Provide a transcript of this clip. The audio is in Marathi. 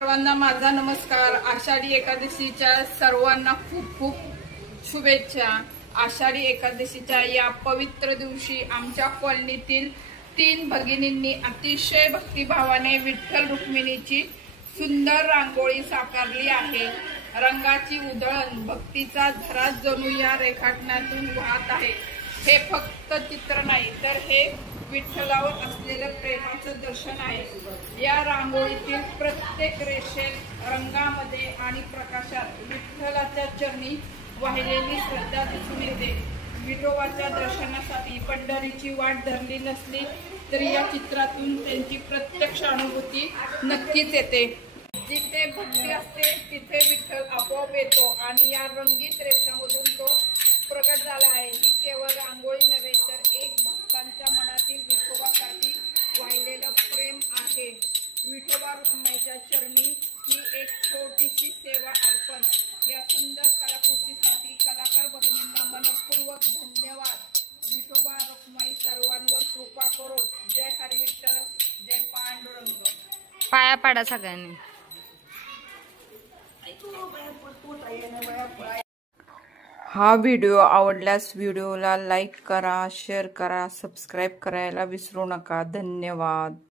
सर्वांना माझा नमस्कार। आषाढी एकादशीच्या सर्वांना खूप खूप शुभेच्छा। आषाढी एकादशीच्या या पवित्र दिवशी आमच्या कॉलनीतील 3 भगिनींनी अतिशय भक्तिभावाने विठ्ठल रुक्मिणीची सुंदर रांगोळी साकारली आहे। रंगाची उधळण भक्तीचा झरा जणू या रेखाटनातून वाहत आहे। हे फक्त चित्र नाही तर हे विठ्ठलावर असलेलं प्रेमाचं दर्शन आहे। या रांगोळीतील प्रत्येक रेषेत रंगामध्ये आणि प्रकाशात विठ्ठलाच्या चरणी वाहिलेली श्रद्धा दिसून येते। विठोबाच्या दर्शनासाठी पंढरीची वाट धरली नसली तरी या चित्रातून त्यांची प्रत्यक्ष अनुभूती नक्कीच येते। जिथे भक्ती असते तिथे विठ्ठल आपोआप येतो आणि या रंगीत रेषामधून तो प्रकट झाला आहे। ही केवळ रांगोळी नव्हे तर एक भक्तांच्या मनातील विठोबासाठी वाहिलेलं प्रेम आहे। विठोबा रुक्माईच्या चरणी ही एक छोटीशी सेवा अर्पण। या सुंदर कलाकृतीसाठी कलाकार भगिनींना मनपूर्वक धन्यवाद। विठोबा रुक्माई सर्वांवर कृपा करो। जय हरी विठ्ठल, जय पांडुरंग। पाया पाडा सगळ्यांनी। हा व्हिडिओ आवडल्यास व्हिडिओला लाईक करा, शेअर करा, सबस्क्राईब करायला विसरू नका। धन्यवाद।